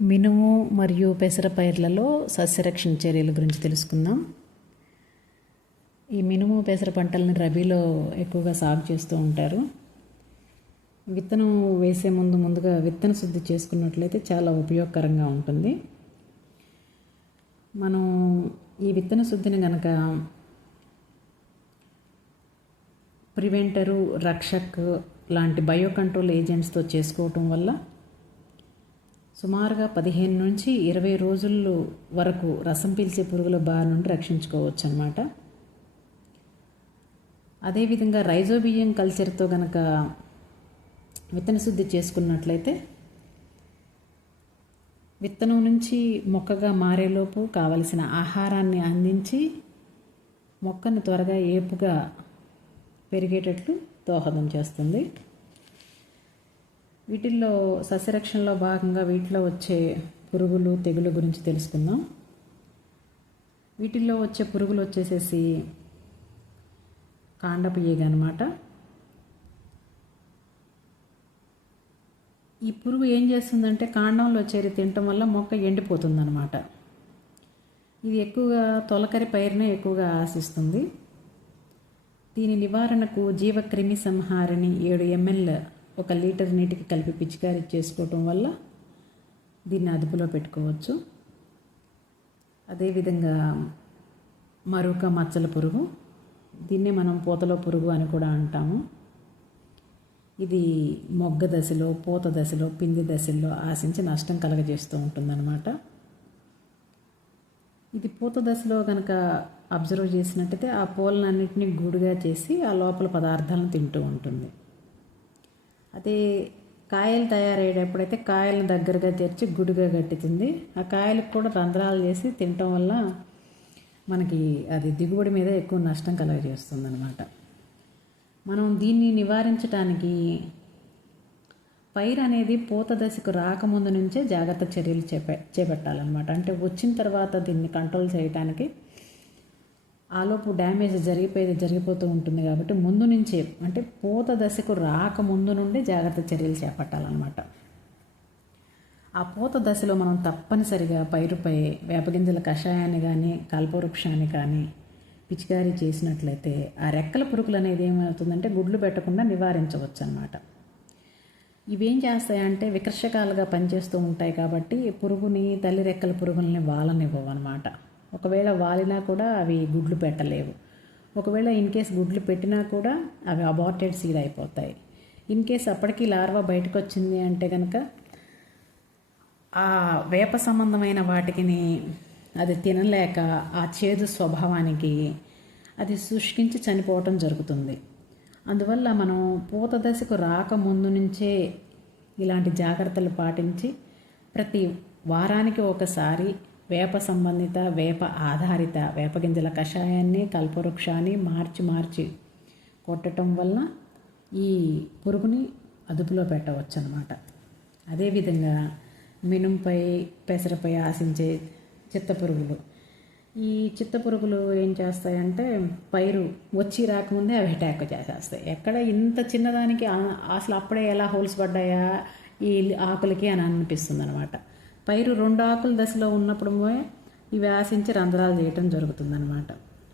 మినుము మరియు పెసర పైర్లలో సస్యరక్షణ చర్యల గురించి తెలుసుకుందాం. ఈ మినుము పెసర పంటలను రబీలో ఎక్కువగా సాగు చేస్తూ ఉంటారు. విత్తనం వేసే ముందు ముందుగా విత్తన శుద్ధి చేసుకున్నట్లయితే చాలా ఉపయోగకరంగా ఉంటుంది. మనం ఈ విత్తన శుద్ధిని కనుక ప్రివెంటరు రక్షక్ లాంటి బయో కంట్రోల్ ఏజెంట్స్తో చేసుకోవటం వల్ల సుమారుగా పదిహేను నుంచి ఇరవై రోజులు వరకు రసం పీల్చే పురుగుల బారి నుండి రక్షించుకోవచ్చు అనమాట అదేవిధంగా రైజోబియం కల్చర్తో గనక విత్తన శుద్ధి చేసుకున్నట్లయితే విత్తనం నుంచి మొక్కగా మారేలోపు కావలసిన ఆహారాన్ని అందించి మొక్కను త్వరగా ఏపుగా పెరిగేటట్లు దోహదం చేస్తుంది. వీటిల్లో సస్యరక్షణలో భాగంగా వీటిలో వచ్చే పురుగులు తెగులు గురించి తెలుసుకుందాం. వీటిల్లో వచ్చే పురుగులు వచ్చేసేసి కాండపు ఈగ అనమాట ఈ పురుగు ఏం చేస్తుందంటే కాండంలో చేరి తినటం వల్ల మొక్క ఎండిపోతుందన్నమాట. ఇది ఎక్కువగా తొలకరి పైరునే ఎక్కువగా ఆశిస్తుంది. దీని నివారణకు జీవక్రిమి సంహారిణి ఏడు ఎంఎల్ ఒక లీటర్ నీటికి కలిపి పిచికారీ చేసుకోవటం వల్ల దీన్ని అదుపులో పెట్టుకోవచ్చు. అదేవిధంగా మరొక మచ్చల పురుగు దీన్నే మనం పూతలో పురుగు అని కూడా అంటాము. ఇది మొగ్గ దశలో పూత దశలో పిండి దశల్లో ఆశించి నష్టం కలగజేస్తూ ఉంటుందన్నమాట. ఇది పూత దశలో కనుక అబ్జర్వ్ చేసినట్టయితే ఆ పూలన్నింటినీ గూడుగా చేసి ఆ లోపల పదార్థాలను తింటూ ఉంటుంది. అది కాయలు తయారయ్యేటప్పుడైతే కాయలను దగ్గరగా తెరిచి గుడిగా కట్టుతుంది ఆ కాయలకు కూడా రంధ్రాలు చేసి తినటం వల్ల మనకి అది దిగుబడి మీద ఎక్కువ నష్టం కలగజేస్తుంది అనమాట మనం దీన్ని నివారించడానికి పైరు అనేది పూత దశకు రాకముందు నుంచే జాగ్రత్త చర్యలు చేప చేపట్టాలన్నమాట. అంటే వచ్చిన తర్వాత దీన్ని కంట్రోల్ చేయడానికి ఆలోపు డ్యామేజ్ జరిగిపోయేది జరిగిపోతూ ఉంటుంది కాబట్టి ముందు నుంచే అంటే పూత దశకు రాకముందు నుండి జాగ్రత్త చర్యలు చేపట్టాలన్నమాట. ఆ పూత దశలో మనం తప్పనిసరిగా పైరుపై వేపగింజల కషాయాన్ని కానీ కల్పవృక్షాన్ని కానీ పిచికారీ చేసినట్లయితే ఆ రెక్కల పురుగులు అనేది ఏమవుతుందంటే గుడ్లు పెట్టకుండా నివారించవచ్చు అనమాట ఇవేం చేస్తాయంటే వికర్షకాలుగా పనిచేస్తూ ఉంటాయి కాబట్టి పురుగుని తల్లి రెక్కల పురుగుల్ని వాలనివ్వవు అనమాట ఒకవేళ వాలినా కూడా అవి గుడ్లు పెట్టలేవు. ఒకవేళ ఇన్ కేస్ గుడ్లు పెట్టినా కూడా అవి అబార్టెడ్ సీడ్ అయిపోతాయి. ఇన్ కేస్ అప్పటికి లార్వా బయటకు వచ్చింది అంటే కనుక ఆ వేప సంబంధమైన వాటికి అది తినలేక ఆ చేదు స్వభావానికి అది శుష్కించి చనిపోవటం జరుగుతుంది. అందువల్ల మనం పూత దశకు రాకముందు నుంచే ఇలాంటి జాగ్రత్తలు పాటించి ప్రతి వారానికి ఒకసారి వేప సంబంధిత వేప ఆధారిత వేపగింజల కషాయాన్ని కల్పవృక్షాన్ని మార్చి మార్చి కొట్టడం వలన ఈ పురుగుని అదుపులో పెట్టవచ్చు అనమాట అదేవిధంగా మినుంపై పెసరపై ఆశించే చిత్తపురుగులు ఈ చిత్తపురుగులు ఏం చేస్తాయంటే పైరు వచ్చి రాకముందే అవి అటాక్ చేసేస్తాయి. ఎక్కడ ఇంత చిన్నదానికి అసలు అప్పుడే ఎలా హోల్స్ పడ్డాయా ఈ ఆకులకి అని అనిపిస్తుంది అనమాట పైరు రెండు ఆకుల దశలో ఉన్నప్పుడు ఇవి ఆశించి రంధ్రాలు చేయటం జరుగుతుందన్నమాట.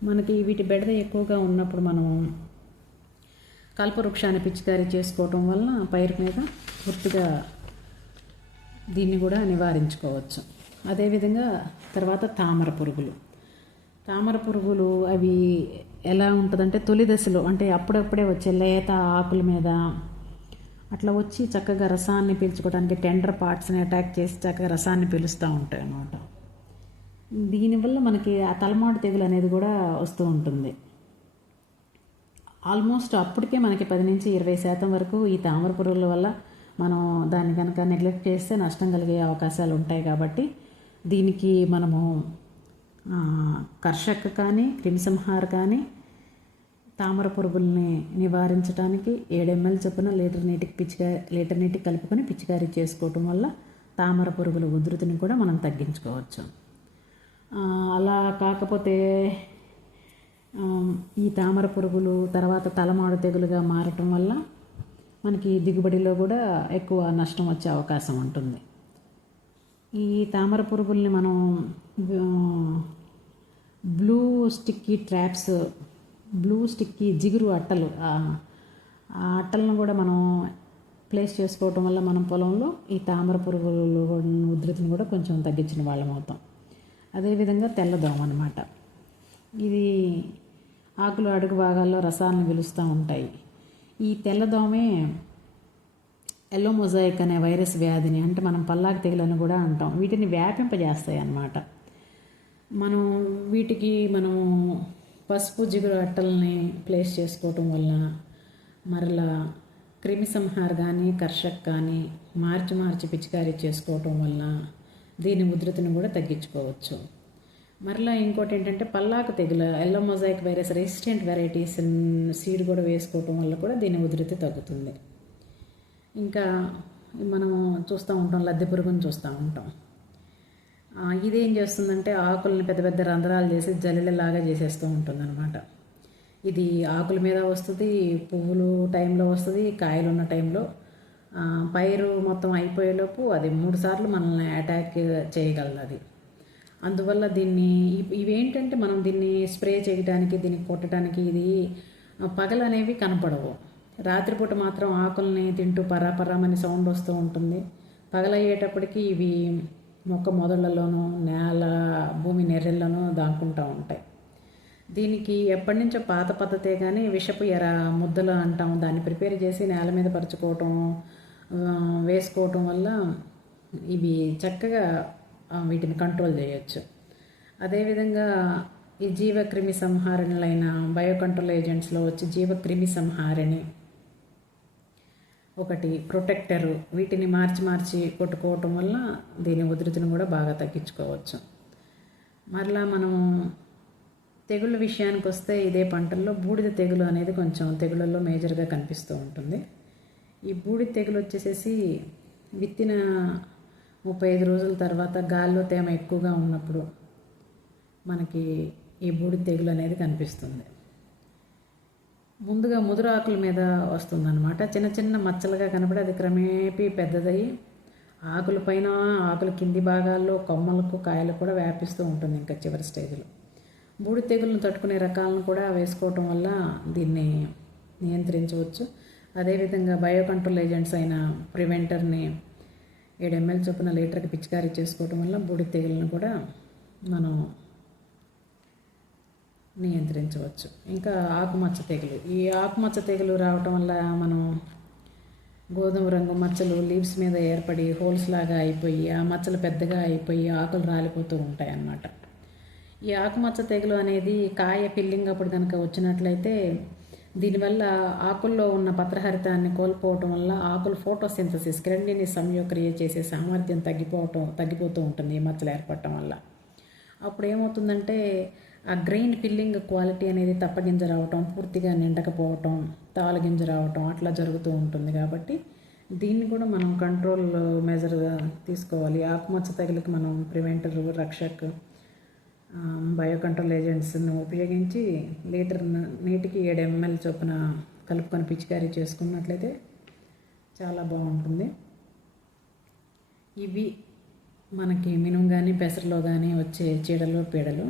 మనకి వీటి బెడద ఎక్కువగా ఉన్నప్పుడు మనం కల్పవృక్షాన్ని పిచికారీ చేసుకోవటం వలన పైరు మీద పూర్తిగా దీన్ని కూడా నివారించుకోవచ్చు. అదేవిధంగా తర్వాత తామర పురుగులు. తామర పురుగులు అవి ఎలా ఉంటుందంటే తొలి దశలో అంటే అప్పుడప్పుడే వచ్చే లేత ఆకుల మీద అట్లా వచ్చి చక్కగా రసాన్ని పీల్చుకోవడానికి టెండర్ పార్ట్స్ని అటాక్ చేసి చక్కగా రసాన్ని పీలుస్తూ ఉంటాయి అన్నమాట దీనివల్ల మనకి ఆ తలమాటు తెగులు అనేది కూడా వస్తూ ఉంటుంది. ఆల్మోస్ట్ అప్పటికే మనకి పది నుంచి ఇరవై శాతం వరకు ఈ తామర పురుగుల వల్ల మనం దాన్ని కనుక నెగ్లెక్ట్ చేస్తే నష్టం కలిగే అవకాశాలు ఉంటాయి కాబట్టి దీనికి మనము కర్షక్ కానీ క్రిమిసంహార కానీ తామర పురుగుల్ని నివారించడానికి ఏడు చొప్పున లీటర్ నీటికి పిచికారి లీటర్ నీటికి కలుపుకొని పిచికారీ చేసుకోవటం వల్ల తామర పురుగుల ఉధృతిని కూడా మనం తగ్గించుకోవచ్చు. అలా కాకపోతే ఈ తామర పురుగులు తర్వాత తలమాడు తెగులుగా మారటం వల్ల మనకి దిగుబడిలో కూడా ఎక్కువ నష్టం వచ్చే అవకాశం ఉంటుంది. ఈ తామర పురుగుల్ని మనం blue sticky traps blue sticky జిగురు అట్టలు ఆ అట్టలను కూడా మనం ప్లేస్ చేసుకోవటం వల్ల మనం పొలంలో ఈ తామర పురుగులు ఉధృతిని కూడా కొంచెం తగ్గించిన వాళ్ళం అవుతాం. అదేవిధంగా తెల్లదోమ అనమాట ఇది ఆకులు అడుగు భాగాల్లో రసాలను పిలుస్తూ ఉంటాయి. ఈ తెల్లదోమే ఎల్లో మొజాయిక్ అనే వైరస్ వ్యాధిని అంటే మనం పల్లాకు తెగులని కూడా అంటాం. వీటిని వ్యాపింపజేస్తాయి అన్నమాట. మనం వీటికి మనం పసుపు జిగురు అట్టల్ని ప్లేస్ చేసుకోవటం వల్ల మరలా క్రిమిసంహార్ కానీ కర్షక్ కానీ మార్చి మార్చి పిచికారీ చేసుకోవటం వల్ల దీని ఉధృతిని కూడా తగ్గించుకోవచ్చు. మరలా ఇంకోటి ఏంటంటే పల్లాకు తెగుల yellow mosaic virus resistant varieties seed కూడా వేసుకోవటం వల్ల కూడా దీని ఉధృతి తగ్గుతుంది. ఇంకా మనం చూస్తూ ఉంటాం లద్దె పురుగుని చూస్తూ ఉంటాం. ఇదేం చేస్తుందంటే ఆకుల్ని పెద్ద పెద్ద రంధ్రాలు చేసి జల్లెలలాగా చేసేస్తూ ఉంటుందన్నమాట. ఇది ఆకుల మీద వస్తుంది పువ్వులు టైంలో వస్తుంది కాయలు ఉన్న టైంలో. పైరు మొత్తం అయిపోయేలోపు అది మూడు సార్లు మనల్ని అటాక్ చేయగలదు అది. అందువల్ల దీన్ని ఇవేంటంటే మనం దీన్ని స్ప్రే చేయడానికి దీన్ని కొట్టడానికి ఇది పగలు అనేవి కనపడవు. రాత్రిపూట మాత్రం ఆకుల్ని తింటూ పరాపరామని సౌండ్ వస్తూ ఉంటుంది. పగలయ్యేటప్పటికి ఇవి మొక్క మొదళ్ళలోనూ నేల భూమి నెర్రెల్లోనూ దాక్కుంటూ ఉంటాయి. దీనికి ఎప్పటి నుంచో పాత పద్ధతే కానీ విషపు ఎర ముద్దలు అంటాం. దాన్ని ప్రిపేర్ చేసి నేల మీద పరుచుకోవటం వేసుకోవటం వల్ల ఇవి చక్కగా వీటిని కంట్రోల్ చేయొచ్చు. అదేవిధంగా ఈ జీవక్రిమి సంహారణలైన బయో కంట్రోల్ ఏజెంట్స్లో వచ్చి జీవక్రిమి సంహారిణి ఒకటి ప్రొటెక్టరు వీటిని మార్చి మార్చి కొట్టుకోవటం వల్ల దీని ఉధృతిని కూడా బాగా తగ్గించుకోవచ్చు. మరలా మనము తెగుళ్ళ విషయానికి వస్తే ఇదే పంటల్లో బూడిద తెగులు అనేది కొంచెం తెగుళ్ళల్లో మేజర్గా కనిపిస్తూ ఉంటుంది. ఈ బూడిద తెగులు వచ్చేసేసి విత్తిన ముప్పై ఐదు రోజుల తర్వాత గాల్లో తేమ ఎక్కువగా ఉన్నప్పుడు మనకి ఈ బూడిద తెగులు అనేది కనిపిస్తుంది. ముందుగా ముదురు ఆకుల మీద వస్తుందన్నమాట. చిన్న చిన్న మచ్చలుగా కనపడి అది క్రమేపీ పెద్దదయ్యి ఆకుల పైన ఆకుల కింది భాగాల్లో కొమ్మలకు కాయలు కూడా వ్యాపిస్తూ ఉంటుంది ఇంకా చివరి స్టేజ్లో. బూడి తెగులను తట్టుకునే రకాలను కూడా వేసుకోవటం వల్ల దీన్ని నియంత్రించవచ్చు. అదేవిధంగా బయో కంట్రోల్ ఏజెంట్స్ అయిన ప్రివెంటర్ని ఏడు ఎంఎల్ చొప్పున లీటర్కి పిచికారీ చేసుకోవటం వల్ల బూడి తెగులను కూడా మనం నియంత్రించవచ్చు. ఇంకా ఆకుమచ్చ తెగులు. ఈ ఆకుమచ్చ తెగులు రావటం వల్ల మనం గోధుమ రంగు మచ్చలు లీవ్స్ మీద ఏర్పడి హోల్స్ లాగా అయిపోయి ఆ మచ్చలు పెద్దగా అయిపోయి ఆకులు రాలిపోతూ ఉంటాయి అన్నమాట ఈ ఆకుమచ్చ తెగులు అనేది కాయ పిల్లింగ్ అప్పుడు కనుక వచ్చినట్లయితే దీనివల్ల ఆకుల్లో ఉన్న పత్రహరితాన్ని కోల్పోవటం వల్ల ఆకులు ఫోటోసింథసిస్ క్రెండిని సంయోక్రియ చేసే సామర్థ్యం తగ్గిపోవటం తగ్గిపోతూ ఉంటుంది ఈ మచ్చలు ఏర్పడటం వల్ల. అప్పుడు ఏమవుతుందంటే ఆ గ్రెయిన్ ఫిల్లింగ్ క్వాలిటీ అనేది తప్పగింజ రావటం పూర్తిగా నిండకపోవటం తాళగింజ రావటం అట్లా జరుగుతూ ఉంటుంది కాబట్టి దీన్ని కూడా మనం కంట్రోల్ మెజర్గా తీసుకోవాలి. ఆకుమచ్చ తగిలికి మనం ప్రివెంటర్ రక్షక్ బయో కంట్రోల్ ఏజెంట్స్ను ఉపయోగించి లీటర్ నీటికి ఏడు ఎంఎల్ చొప్పున కలుపుకొని పిచికారీ చేసుకున్నట్లయితే చాలా బాగుంటుంది. ఇవి మనకి మినుము కానీ పెసరలో కానీ వచ్చే చీడలు పీడలు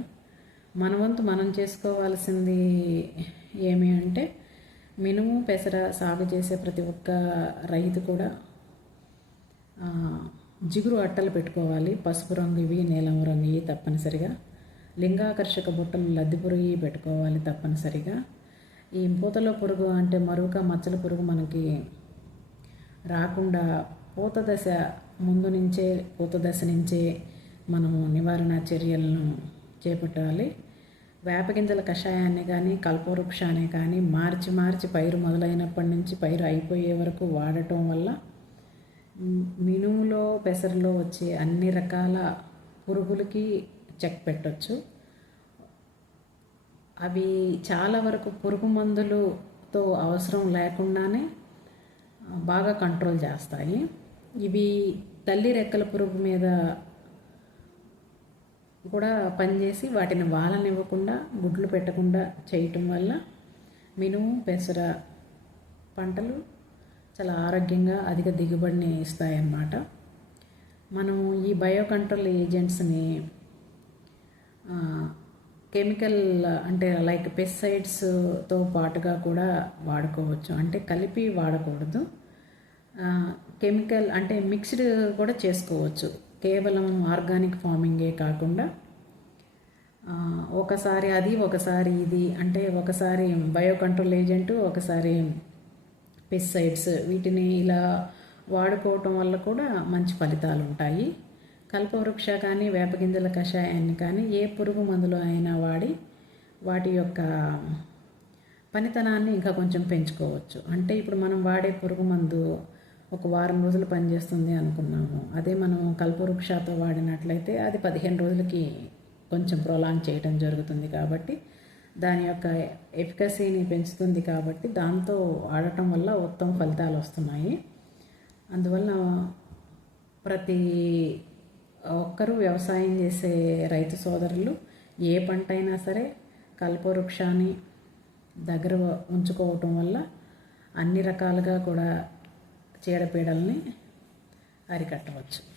మన వంతు మనం చేసుకోవాల్సింది ఏమి అంటే మినుము పెసర సాగు చేసే ప్రతి ఒక్క రైతు కూడా జిగురు అట్టలు పెట్టుకోవాలి. పసుపు రంగు ఇవి నీలం రంగు ఇవి తప్పనిసరిగా. లింగాకర్షక బుట్టలు లద్ది పురుగు పెట్టుకోవాలి తప్పనిసరిగా. ఈ పూతలో పురుగు అంటే మరొక మచ్చల పురుగు మనకి రాకుండా పూత దశ ముందు నుంచే పూత దశ నుంచే మనము నివారణ చర్యలను చేపట్టాలి. వేపగింజల కషాయాన్ని కానీ కల్పవృక్షాన్ని కానీ మార్చి మార్చి పైరు మొదలైనప్పటి నుంచి పైరు అయిపోయే వరకు వాడటం వల్ల మినుములో పెసరలో వచ్చే అన్ని రకాల పురుగులకి చెక్ పెట్టచ్చు. అవి చాలా వరకు పురుగు మందులతో అవసరం లేకుండానే బాగా కంట్రోల్ చేస్తాయి. ఇవి తల్లి రెక్కల పురుగు మీద కూడా పనిచేసి వాటిని వాలనివ్వకుండా గుడ్లు పెట్టకుండా చేయటం వల్ల మినుము పెసర పంటలు చాలా ఆరోగ్యంగా అధిక దిగుబడిని ఇస్తాయన్నమాట. మనం ఈ బయో కంట్రోల్ ఏజెంట్స్ని కెమికల్ అంటే లైక్ పెస్టిసైడ్స్తో పాటుగా కూడా వాడుకోవచ్చు. అంటే కలిపి వాడకూడదు. కెమికల్ అంటే మిక్స్డ్ కూడా చేసుకోవచ్చు. కేవలం ఆర్గానిక్ ఫార్మింగే కాకుండా ఒకసారి అది ఒకసారి ఇది అంటే ఒకసారి బయో కంట్రోల్ ఏజెంట్ ఒకసారి పెస్టిసైడ్స్ వీటిని ఇలా వాడుకోవటం వల్ల కూడా మంచి ఫలితాలు ఉంటాయి. కల్పవృక్ష కానీ వేపగింజల కషాయాన్ని కానీ ఏ పురుగు మందులు అయినా వాడి వాటి యొక్క పనితనాన్ని ఇంకా కొంచెం పెంచుకోవచ్చు. అంటే ఇప్పుడు మనం వాడే పురుగు మందు ఒక వారం రోజులు పనిచేస్తుంది అనుకున్నాము. అదే మనం కల్పవృక్షతో వాడినట్లయితే అది పదిహేను రోజులకి కొంచెం ప్రొలాంగ్ చేయటం జరుగుతుంది కాబట్టి దాని యొక్క ఎఫికసీని పెంచుతుంది కాబట్టి దాంతో వాడటం వల్ల ఉత్తమ ఫలితాలు వస్తున్నాయి. అందువల్ల ప్రతి ఒక్కరూ వ్యవసాయం చేసే రైతు సోదరులు ఏ పంట అయినా సరే కల్పవృక్షాన్ని దగ్గర ఉంచుకోవటం వల్ల అన్ని రకాలుగా కూడా చీడపీడల్ని అరికట్టవచ్చు.